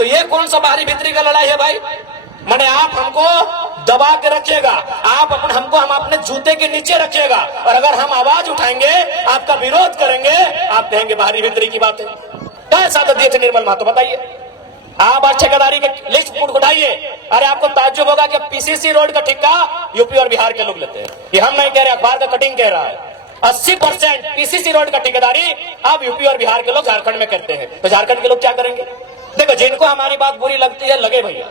तो ये कौन सा बाहरी भीतरी का लड़ाई है भाई? माने आप हमको दबा के रखिएगा, आप हमको हम अपने जूते के नीचे रखिएगा, और अगर हम आवाज उठाएंगे, आपका विरोध करेंगे, आप कहेंगे बाहरी भीतरी की बातें। क्या साथ दिए थे निर्मल महतो, बताइए। आप आज ठेकेदारी के लिस्ट उठाइए, अरे आपको ताज्जुब होगा कि पीसीसी रोड का ठेका यूपी और बिहार के लोग लेते हैं। ये हम नहीं कह रहे, अखबार का कटिंग कह रहा है। 80% पीसीसी रोड का ठेकेदारी अब यूपी और बिहार के लोग झारखंड में करते हैं। तो झारखंड के लोग क्या करेंगे? देखो, जिनको हमारी बात बुरी लगती है लगे भैया,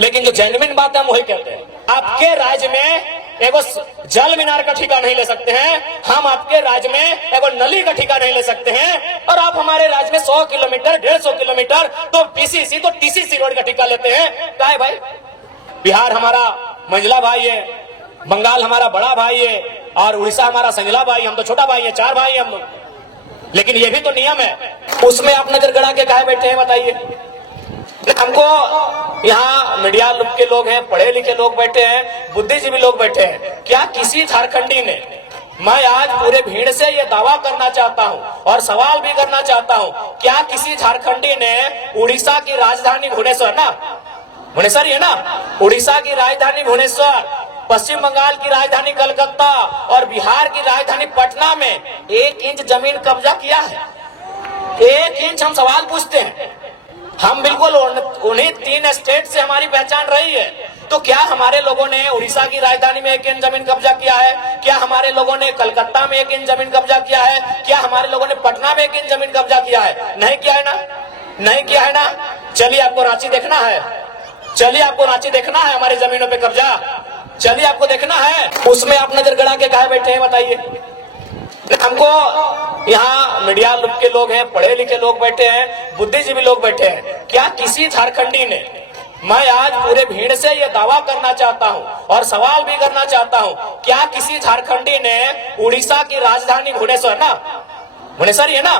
लेकिन जो जेन्युइन बात है हम वही कहते हैं। आपके राज्य में एगो जल मीनार का ठेका नहीं ले सकते हैं, हम आपके राज्य में एगो नली का ठेका नहीं ले सकते हैं, और आप हमारे राज्य में 100 किलोमीटर 150 किलोमीटर तो पीसीसी तो टीसीसी रोड का ठेका लेते हैं। क्या है भाई? बिहार हमारा मंझला भाई है, बंगाल हमारा बड़ा भाई है, और उड़ीसा हमारा संझला भाई, हम तो छोटा भाई है, 4 भाई है हम लोग। लेकिन ये भी तो नियम है, उसमें आप नजर गड़ा के काहे बैठे हैं बताइए? हमको यहाँ मीडिया के लोग हैं, पढ़े लिखे लोग बैठे हैं, बुद्धिजीवी लोग बैठे हैं, क्या किसी झारखंडी ने, मैं आज पूरे भीड़ से ये दावा करना चाहता हूँ और सवाल भी करना चाहता हूँ, क्या किसी झारखंडी ने उड़ीसा की राजधानी भुवनेश्वर भुवनेश्वर है ना, उड़ीसा की राजधानी भुवनेश्वर, पश्चिम बंगाल की राजधानी कलकत्ता और बिहार की राजधानी पटना में 1 इंच जमीन कब्जा किया है? 1 इंच हम सवाल पूछते हैं। हम बिल्कुल उन्हीं 3 स्टेट से हमारी पहचान रही है, तो क्या हमारे लोगों ने उड़ीसा की राजधानी में 1 इंच जमीन कब्जा किया है? क्या हमारे लोगों ने कलकत्ता में 1 इंच जमीन कब्जा किया है? क्या हमारे लोगों ने पटना में 1 इंच जमीन कब्जा किया है? नहीं किया है ना, नहीं किया है ना। चलिए आपको रांची देखना है, चलिए आपको रांची देखना है, हमारी जमीनों पे कब्जा, चलिए आपको देखना है। उसमें आप नजर गड़ा के काहे बैठे हैं बताइए? हमको यहाँ मीडिया के लोग हैं, पढ़े लिखे लोग बैठे हैं, बुद्धिजीवी लोग बैठे हैं, क्या किसी झारखंडी ने, मैं आज पूरे भीड़ से ये दावा करना चाहता हूँ और सवाल भी करना चाहता हूँ, क्या किसी झारखंडी ने उड़ीसा की राजधानी भुवनेश्वर है ना,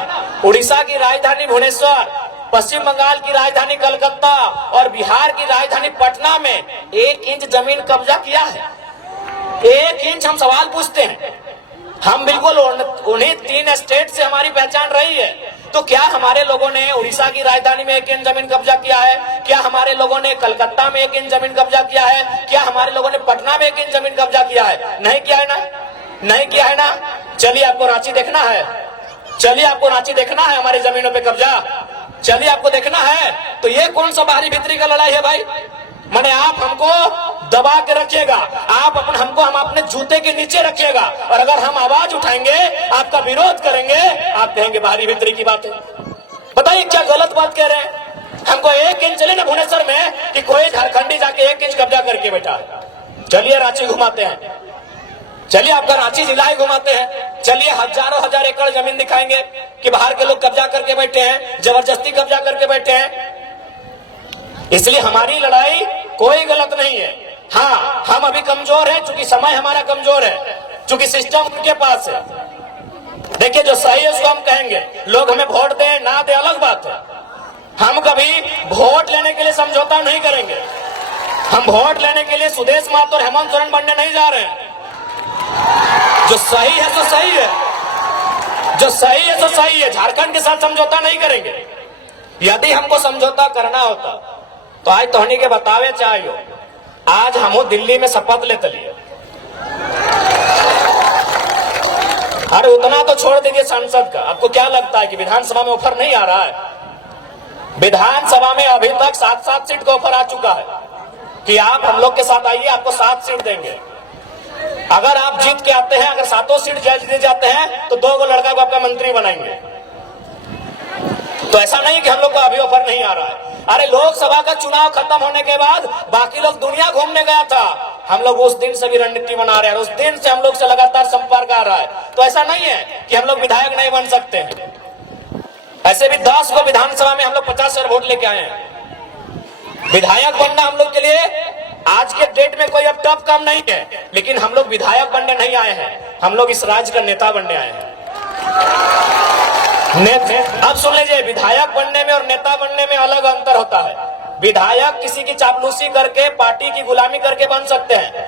उड़ीसा की राजधानी भुवनेश्वर, पश्चिम बंगाल की राजधानी कलकत्ता और बिहार की राजधानी पटना में 1 इंच जमीन कब्जा किया है? 1 इंच हम सवाल पूछते हैं। हम बिल्कुल उन्हीं 3 स्टेट से हमारी पहचान रही है, तो क्या हमारे लोगों ने उड़ीसा की राजधानी में 1 इंच जमीन कब्जा किया है? क्या हमारे लोगों ने कलकत्ता में 1 इंच जमीन कब्जा किया है? क्या हमारे लोगों ने पटना में 1 इंच जमीन कब्जा किया है? नहीं किया है ना, नहीं किया है ना। चलिए आपको रांची देखना है, चलिए आपको रांची देखना है, हमारी जमीनों पे कब्जा, चलिए आपको देखना है। तो ये कौन सा बाहरी भीतरी का लड़ाई है भाई? माने आप हमको दबा के रखिएगा, आप हमको हम अपने जूते के नीचे रखिएगा, और अगर हम आवाज उठाएंगे, आपका विरोध करेंगे, आप कहेंगे बाहरी भीतरी की बातें। बताइए क्या गलत बात कह रहे हैं? हमको 1 इंच चले ना भुवनेश्वर में कि कोई झारखंडी जाके 1 इंच कब्जा करके बैठा है। चलिए रांची घुमाते हैं, चलिए आपका रांची जिला ही घुमाते हैं, चलिए हजारों हजार एकड़ जमीन दिखाएंगे कि बाहर के लोग कब्जा करके बैठे हैं, जबरदस्ती कब्जा करके बैठे हैं। इसलिए हमारी लड़ाई कोई गलत नहीं है। हाँ, हम अभी कमजोर हैं, चूंकि समय हमारा कमजोर है, चूंकि सिस्टम उनके पास है। देखिए, जो सही है उसको हम कहेंगे, लोग हमें वोट दें ना दे अलग बात है, हम कभी वोट लेने के लिए समझौता नहीं करेंगे। हम वोट लेने के लिए सुदेश महतो और हेमंत सोरेन बनने नहीं जा रहे हैं। जो सही है तो सही है, जो सही है तो सही है, झारखंड के साथ समझौता नहीं करेंगे। यदि हमको समझौता करना होता तो आज तोहनी के बतावे चाहिए, आज हम दिल्ली में शपथ लेते लिए। अरे उतना तो छोड़ दीजिए सांसद का, आपको क्या लगता है कि विधानसभा में ऑफर नहीं आ रहा है? विधानसभा में अभी तक 7-7 सीट का ऑफर आ चुका है कि आप हम लोग के साथ आइए, आपको 7 सीट देंगे। अगर आप जीत के आते हैं, अगर 7 सीट जीत जाते हैं तो 2 लड़का को आपका मंत्री बनाएंगे। तो ऐसा नहीं कि हम लोग को अभी ऑफर नहीं आ रहा है। अरे लोकसभा का चुनाव खत्म होने के बाद बाकी लोग दुनिया घूमने गया था, हम लोग उस दिन से भी रणनीति बना रहे हैं, उस दिन से हम लोग से लगातार संपर्क आ रहा है। तो ऐसा नहीं है कि हम लोग विधायक नहीं बन सकते हैं। ऐसे भी 10 को विधानसभा में हम लोग 50 वोट लेके आए हैं। विधायक बनना हम लोग के लिए आज के डेट में कोई अब टफ काम नहीं है, लेकिन हम लोग विधायक बनने नहीं आए हैं, हम लोग इस राज्य का नेता बनने आए हैं। अब सुन लीजिए, विधायक बनने में और नेता बनने में अलग अंतर होता है। विधायक किसी की चापलूसी करके, पार्टी की गुलामी करके बन सकते हैं।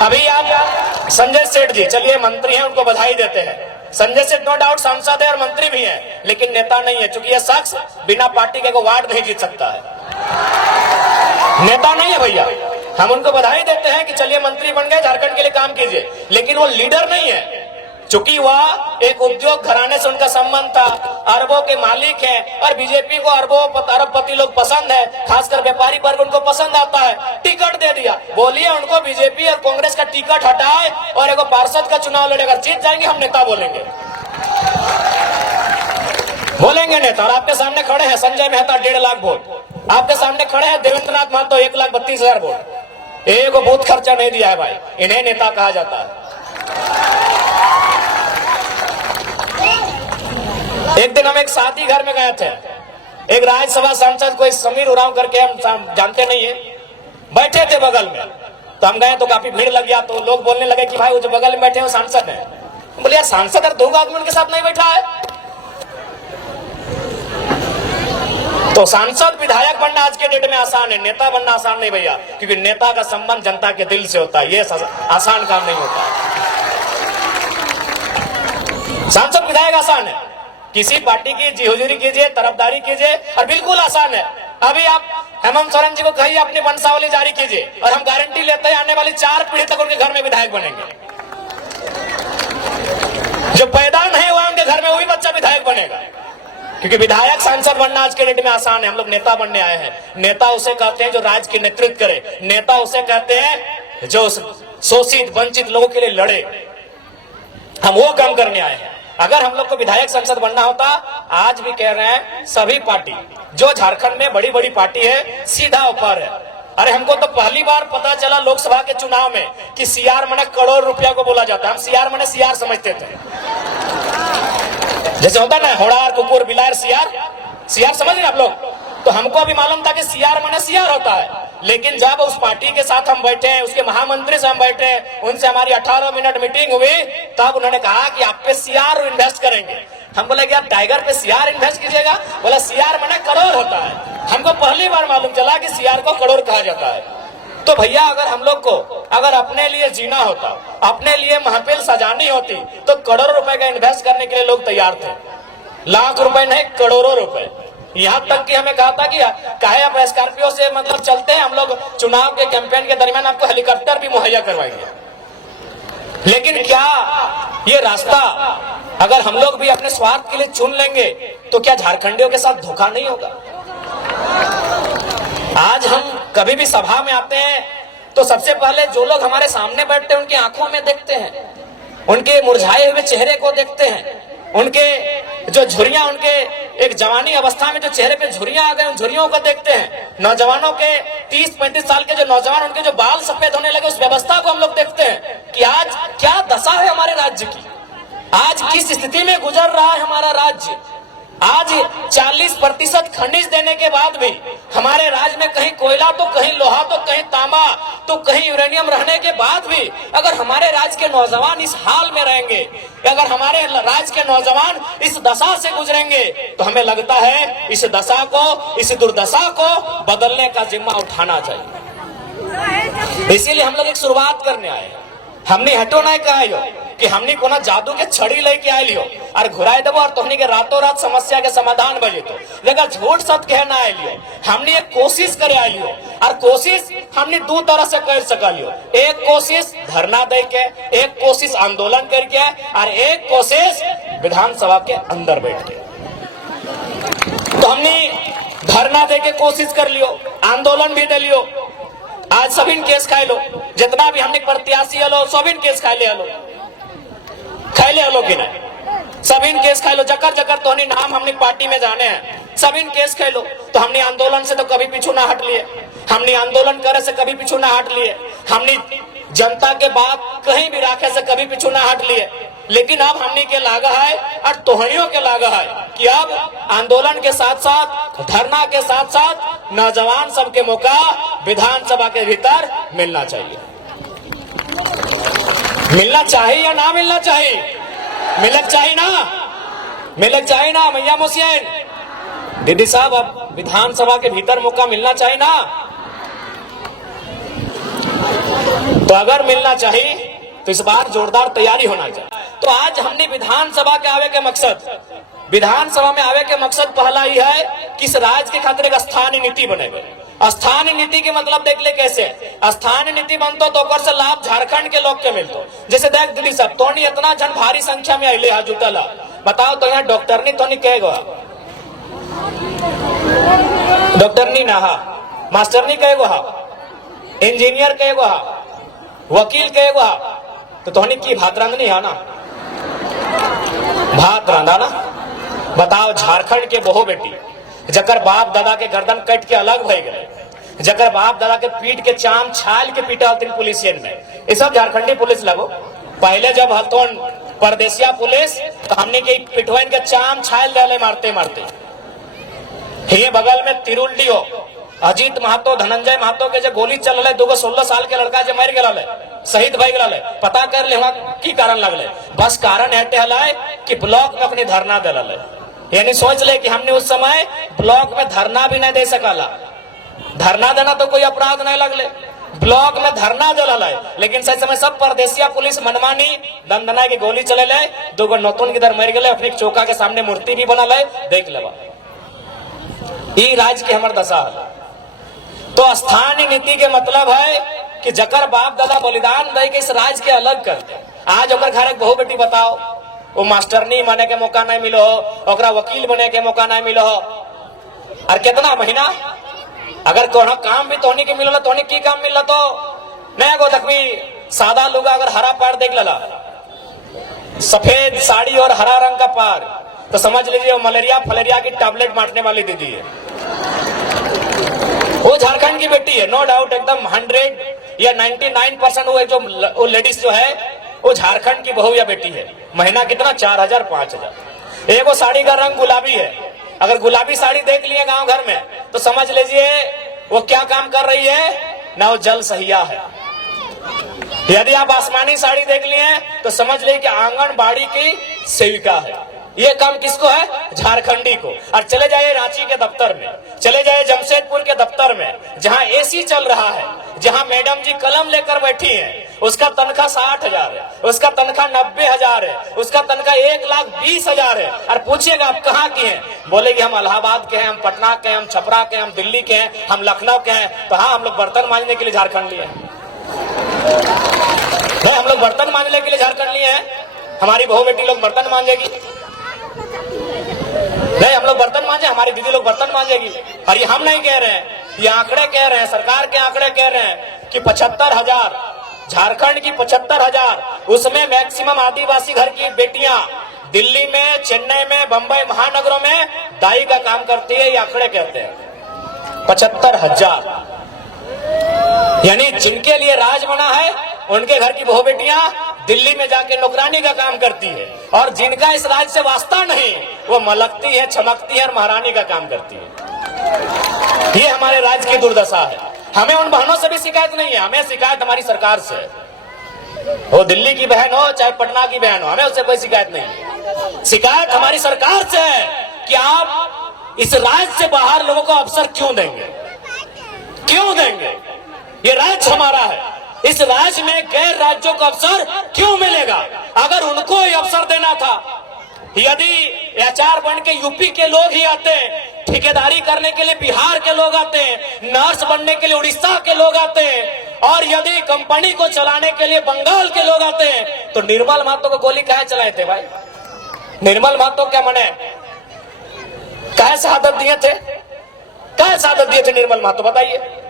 अभी आप संजय सेठ जी, चलिए मंत्री हैं, उनको बधाई देते हैं। संजय सेठ नो डाउट सांसद है और मंत्री भी है, लेकिन नेता नहीं है, क्योंकि यह शख्स बिना पार्टी के वार्ड नहीं जीत सकता है, नेता नहीं है भैया। हम उनको बधाई देते हैं कि चलिए मंत्री बन गए, झारखंड के लिए काम कीजिए, लेकिन वो लीडर नहीं है। चूंकि वह एक उद्योग घराने से उनका संबंध था, अरबों के मालिक हैं, और बीजेपी को अरबपति लोग पसंद है, खासकर व्यापारी वर्ग उनको पसंद आता है, टिकट दे दिया। बोलिए उनको बीजेपी और कांग्रेस का टिकट हटाए और एक पार्षद का चुनाव लड़े, अगर जीत जाएंगे हम नेता बोलेंगे, बोलेंगे नेता। और आपके सामने खड़े हैं संजय मेहता 1.5 लाख वोट, आपके सामने खड़े हैं देवेंद्र नाथ महतो 1,32,000 वोट, एक बूथ खर्चा नहीं दिया है भाई, इन्हें नेता कहा जाता है। एक दिन हम एक शादी घर में गए थे, एक राज्यसभा सांसद कोई समीर उरांव करके, हम जानते नहीं है, बैठे थे बगल में, तो हम गए तो काफी भीड़ लग गया, तो लोग बोलने लगे कि भाई वो जो बगल में बैठे हैं वो सांसद है। बोले यार सांसद और 2 आदमी उनके साथ नहीं बैठा है। तो सांसद विधायक बनना आज के डेट में आसान है, नेता बनना आसान नहीं भैया, क्योंकि नेता का संबंध जनता के दिल से होता है, ये आसान काम नहीं होता। सांसद विधायक आसान है, किसी पार्टी की जी हुजूरी कीजिए, तरफदारी कीजिए, और बिल्कुल आसान है। अभी आप हेमंत सोरेन जी को कहिए अपनी वंशावली जारी कीजिए, और हम गारंटी लेते हैं आने वाली 4 पीढ़ी तक उनके घर में विधायक बनेंगे। जो पैदा नहीं हुआ उनके घर में वही बच्चा विधायक बनेगा, क्योंकि विधायक सांसद बनना आज के डेट में आसान है। हम लोग नेता बनने आए हैं। नेता उसे कहते हैं जो राज्य की नेतृत्व करे, नेता उसे कहते हैं जो शोषित वंचित लोगों के लिए लड़े। हम वो काम करने आए हैं। अगर हम लोग को विधायक संसद बनना होता, आज भी कह रहे हैं सभी पार्टी जो झारखंड में बड़ी बड़ी पार्टी है सीधा ऊपर है। अरे हमको तो पहली बार पता चला लोकसभा के चुनाव में कि सीआर मने करोड़ रुपया को बोला जाता है। हम सीआर मने सीआर समझते थे, जैसे होता ना होड़ार कुकुर बिलार सीआर, सीआर समझ रहे आप लोग। तो हमको अभी मालूम था कि सीआर मने सीआर होता है, लेकिन जब उस पार्टी के साथ हम बैठे, उसके महामंत्री से हम बैठे, उनसे हमारी 18 मिनट मीटिंग हुई, तब उन्होंने कहा कि आप पे सीआर इन्वेस्ट करेंगे। हम बोले यार टाइगर पे सीआर इन्वेस्ट कीजिएगा? बोला सीआर मने करोड़ होता है। हमको पहली बार मालूम चला कि सीआर को करोड़ कहा जाता है। तो भैया अगर हम लोग को अगर अपने लिए जीना होता, अपने लिए महफिल सजानी होती, तो करोड़ों रुपए का इन्वेस्ट करने के लिए लोग तैयार थे। लाख रुपए नहीं, करोड़ों रुपए। यहाँ तक कि हमें कहा था कि काहे आप स्कॉर्पियो से मतलब चलते हैं, हम लोग चुनाव के कैंपेन के दरमियान आपको हेलीकॉप्टर भी मुहैया करवाएंगे। लेकिन क्या ये रास्ता अगर हम लोग भी अपने स्वार्थ के लिए चुन लेंगे, तो क्या झारखंडियों के साथ धोखा नहीं होगा? आज हम कभी भी सभा में आते हैं तो सबसे पहले जो लोग हमारे सामने बैठते हैं उनकी आंखों में देखते हैं, उनके मुरझाए हुए चेहरे को देखते हैं, उनके जो झुर्रियां, उनके एक जवानी अवस्था में जो चेहरे पे झुर्रियां आ गए, उन झुर्रियों को देखते हैं। नौजवानों के 30-35 साल के जो नौजवान, उनके जो बाल सफेद होने लगे, उस व्यवस्था को हम लोग देखते हैं कि आज क्या दशा है हमारे राज्य की, आज किस स्थिति में गुजर रहा है हमारा राज्य। आज 40% खनिज देने के बाद भी हमारे राज्य में कहीं कोयला तो कहीं लोहा तो कहीं तांबा तो कहीं यूरेनियम रहने के बाद भी अगर हमारे राज्य के नौजवान इस हाल में रहेंगे, अगर हमारे राज्य के नौजवान इस दशा से गुजरेंगे, तो हमें लगता है इस दशा को, इस दुर्दशा को बदलने का जिम्मा उठाना चाहिए। इसीलिए हम लोग एक शुरुआत करने आए हैं। हमने हटो नहीं कहा कि हमने कोना जादू के छड़ी लेके आए लियो और घुराए देवो और तोहनी के रातों रात समस्या के समाधान बजे तो, लेकिन झूठ सच कहना आए लियो। हमने एक कोशिश करे आए लियो, और कोशिश हमने 2 तरह से कर सका लियो। एक कोशिश धरना दे के, एक कोशिश आंदोलन करके, और एक कोशिश विधानसभा के अंदर बैठ के। तो हमने धरना दे के कोशिश कर लियो, आंदोलन भी दे लियो। आज सभी केस खाए लो, जितना भी हमने प्रत्याशी हलो सभी केस खाए ले हलो, खाए ले हलो कि नहीं, सभी केस खाए लो। जकर जकर तो नाम हमने पार्टी में जाने हैं, सभी केस खाए लो। तो हमने आंदोलन से तो कभी पीछू ना हट लिए, हमने आंदोलन करे से कभी पीछू ना हट लिए, हमने जनता के बात कहीं भी राखे से कभी पीछू ना हट लिए। लेकिन अब हमने के लागा है और तोहनियों के लागा है कि अब आंदोलन के साथ साथ, धरना के साथ साथ नौजवान सबके मौका विधानसभा के भीतर मिलना चाहिए। मिलना चाहिए या ना मिलना चाहिए? मिलक चाहिए ना, मिलक चाहिए ना मैया मोसियन दीदी साहब, अब विधानसभा के भीतर मौका मिलना चाहिए ना। तो अगर मिलना चाहिए तो इस बार जोरदार तैयारी होना चाहिए। तो आज हमने विधानसभा के आवे के मकसद, विधानसभा में आवे के मकसद पहला ही है कि इस राज्य के खातिर एक स्थानीय नीति बनेगा। स्थानीय नीति के मतलब देख ले कैसे स्थानीय नीति बनतो तो ओकर से लाभ झारखंड के लोग के मिलतो। जैसे देख दीदी सब तो नहीं इतना जन भारी संख्या में अले जुटल, बताओ तो यहाँ डॉक्टर नहीं तो नहीं कहेगा, डॉक्टर नहीं ना हा, मास्टर नहीं कहेगो हा, इंजीनियर कहेगो हा, वकील कहेगो हा, तो तोहनी की भात रांधनी है ना, भात रांधा ना। बताओ झारखंड के बहु बेटी जकर बाप दादा के गर्दन कट के अलग भय गए, जकर बाप दादा के पीठ के चाम छाल के पीटा होती पुलिसियन में, ये सब झारखंडी पुलिस लगो। पहले जब हलतोन परदेसिया पुलिस तो हमने के पिटवाइन के चाम छाल डाले मारते मारते। ये बगल में तिरुल्डी हो अजीत महतो धनंजय महतो के जो गोली चल रहे 16 साल के लड़का जो मर गया शहीद भई गया, पता कर ले वहां की कारण लगले, बस कारण हटे हलाए कि ब्लॉक में अपनी धरना दिला। यानी सोच ले कि हमने उस समय ब्लॉक में धरना भी नहीं दे सकला, धरना देना तो कोई अपराध नहीं लगले, ब्लॉक में धरना दिला। लेकिन सही समय सब परदेसिया पुलिस मनमानी दंदना की गोली चले ले, 2 नौतुन की इधर मर गए, अपनी चौका के सामने मूर्ति भी बना ले, देख लेवा ये राज्य के हमार दशा है। तो स्थानीय नीति के मतलब है कि जकर बाप दादा बलिदान दे के इस राज्य के अलग करते। आज ओकर घर एक बहु बेटी बताओ, वो मास्टरनी बने के मौका नहीं मिलो, ओकरा वकील बने के मौका नहीं मिलो, और कितना महीना अगर कोनो काम भी तोहनी के मिलो तोहनी की काम मिल तो नहीं गो तक भी सादा लोग अगर हरा पार देख लला, सफेद साड़ी और हरा रंग का पार, तो समझ लीजिए वो मलेरिया फलेरिया की टैबलेट बांटने वाली दीदी है। वो झारखंड की बेटी है, नो डाउट, एकदम 100 या 99% वो लेडीज जो है वो झारखंड की बहू या बेटी है। महीना कितना 4000 5000। एक वो साड़ी का रंग गुलाबी है, अगर गुलाबी साड़ी देख लिए गांव घर में तो समझ लीजिए वो क्या काम कर रही है ना, वो जल सहिया है। यदि आप आसमानी साड़ी देख लिए तो समझ लीजिए कि आंगनबाड़ी की सेविका है। ये काम किसको है? झारखंडी को। और चले जाइए रांची के दफ्तर में, चले जाइए जमशेदपुर के दफ्तर में, जहां एसी चल रहा है, जहां मैडम जी कलम लेकर बैठी हैं, उसका तनख्वाह 60,000 है, उसका तनख्वाह 90,000 है, उसका तनख्वाह 1,20,000 है। और पूछिएगा आप कहाँ की हैं, बोलेगी हम इलाहाबाद के हैं, हम पटना के हैं, हम छपरा के हैं, हम दिल्ली के हैं, हम लखनऊ के हैं। तो हाँ, हम लोग बर्तन मांजने के लिए झारखंड लिए हैं, हम लोग बर्तन मांजने के लिए झारखंड लिए हैं। हमारी बहू बेटी लोग बर्तन मांजेगी नहीं, हम लोग बर्तन मांजे, हमारी दीदी लोग बर्तन मांजेगी। और ये हम नहीं कह रहे हैं, ये आंकड़े कह रहे हैं, सरकार के आंकड़े कह रहे हैं कि 75,000 झारखंड की 75,000, उसमें मैक्सिमम आदिवासी घर की बेटियां दिल्ली में, चेन्नई में, बंबई महानगरों में दाई का काम करती है। ये आंकड़े कहते हैं 75,000। यानी जिनके लिए राज बना है उनके घर की बहू बेटियां दिल्ली में जाके नौकरानी का काम करती है, और जिनका इस राज्य से वास्ता नहीं वो मलकती है, चमकती है और महारानी का काम करती है। ये हमारे राज्य की दुर्दशा है। हमें उन बहनों से भी शिकायत नहीं है, हमें शिकायत हमारी सरकार से। वो दिल्ली की बहन हो चाहे पटना की बहन हो, हमें उससे कोई शिकायत नहीं है। शिकायत हमारी सरकार से है कि आप इस राज्य से बाहर लोगों को अवसर क्यों देंगे, क्यों देंगे? ये राज्य हमारा है, इस राज्य में गैर राज्यों को अवसर क्यों मिलेगा? अगर उनको ही अवसर देना था, यदि एचआर बन के यूपी के लोग ही आते, ठेकेदारी करने के लिए बिहार के लोग आते, नर्स बनने के लिए उड़ीसा के लोग आते, और यदि कंपनी को चलाने के लिए बंगाल के लोग आते, तो निर्मल महतो को गोली कहे चलाए थे भाई? निर्मल महतो क्या मने कहे शहादत दिए थे, कहे शहादत दिए थे निर्मल महतो? बताइए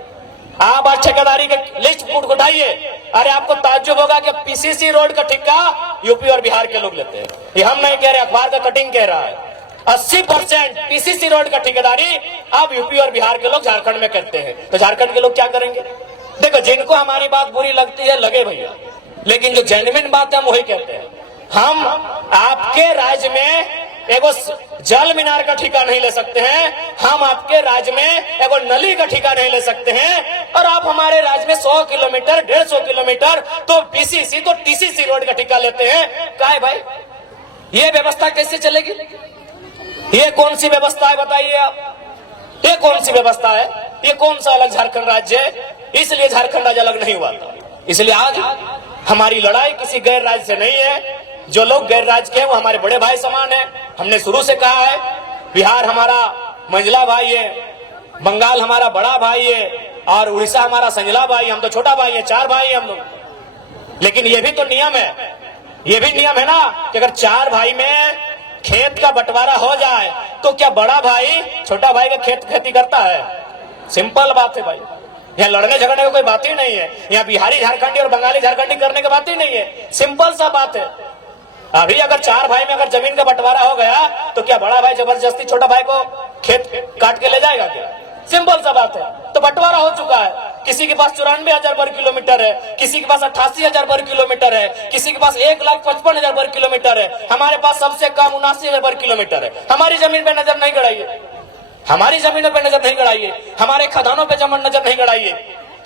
आप आज ठेकेदारी के लिस्ट फूट उठाइए, अरे आपको ताज्जुब होगा कि पीसीसी रोड का ठेका यूपी और बिहार के लोग लेते हैं। ये हम नहीं कह रहे, अखबार का कटिंग कह रहा है। 80% पीसीसी रोड का ठेकेदारी अब यूपी और बिहार के लोग झारखंड में करते हैं। तो झारखंड के लोग क्या करेंगे? देखो, जिनको हमारी बात बुरी लगती है लगे भैया, लेकिन जो जेन्युइन बात है हम वही कहते हैं। हम आपके राज्य में एगो जल मीनार का ठेका नहीं ले सकते हैं, हम आपके राज्य में एगो नली का ठेका नहीं ले सकते हैं, और आप हमारे राज्य में 100 किलोमीटर 150 किलोमीटर तो पीसीसी तो टीसीसी रोड का ठेका लेते हैं। काय भाई, ये व्यवस्था कैसे चलेगी? ये कौन सी व्यवस्था है बताइए आप? ये कौन सी व्यवस्था है? ये कौन सा अलग झारखंड राज्य है? इसलिए झारखंड राज्य अलग नहीं हुआ था। इसलिए आज हमारी लड़ाई किसी गैर राज्य से नहीं है, जो लोग गैर राज्य के हैं वो हमारे बड़े भाई समान है। हमने शुरू से कहा है, बिहार हमारा मंझला भाई है, बंगाल हमारा बड़ा भाई है और उड़ीसा हमारा संजला भाई, हम तो छोटा भाई है, 4 भाई है हम लोग। लेकिन ये भी तो नियम है, ये भी नियम है ना कि अगर 4 भाई में खेत का बंटवारा हो जाए तो क्या बड़ा भाई छोटा भाई का खेती करता है? सिंपल बात है भाई, यहाँ लड़ने झगड़ने की कोई बात ही नहीं है, यहाँ बिहारी झारखंडी और बंगाली झारखंडी करने की बात ही नहीं है, सिंपल सा बात है। अभी अगर 4 भाई में अगर जमीन का बंटवारा हो गया तो क्या बड़ा भाई जबरदस्ती छोटा भाई को खेत काट के ले जाएगा क्या? सिंपल सा बात है। तो बंटवारा हो चुका है, किसी के पास 94,000 वर्ग किलोमीटर है, किसी के पास 88,000 वर्ग किलोमीटर है, किसी के पास 1,55,000 वर्ग किलोमीटर है, हमारे पास सबसे कम 79,000 वर्ग किलोमीटर है। हमारी जमीन पे नजर नहीं गड़ाइए, हमारी जमीनों पे नजर नहीं गड़ाइए, हमारे खदानों पे नजर नहीं गड़ाइए,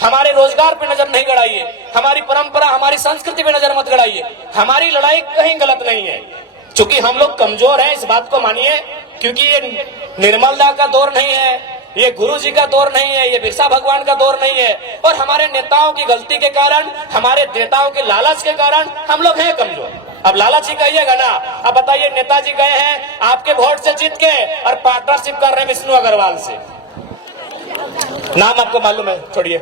हमारे रोजगार पे नजर नहीं गड़ाइए, हमारी परंपरा हमारी संस्कृति पे नजर मत गड़ाइए। हमारी लड़ाई कहीं गलत नहीं है, क्योंकि हम लोग कमजोर हैं, इस बात को मानिए। क्योंकि ये निर्मलदा का दौर नहीं है, ये गुरु जी का दौर नहीं है, ये बिरसा भगवान का दौर नहीं है, और हमारे नेताओं की गलती के कारण, हमारे नेताओं के लालच के कारण हम लोग हैं कमजोर। अब लालच ही कहिएगा ना। अब बताइए, नेताजी गए हैं आपके वोट से जीत के और पार्टनरशिप कर रहे हैं विष्णु अग्रवाल से, नाम आपको मालूम है, छोड़िए।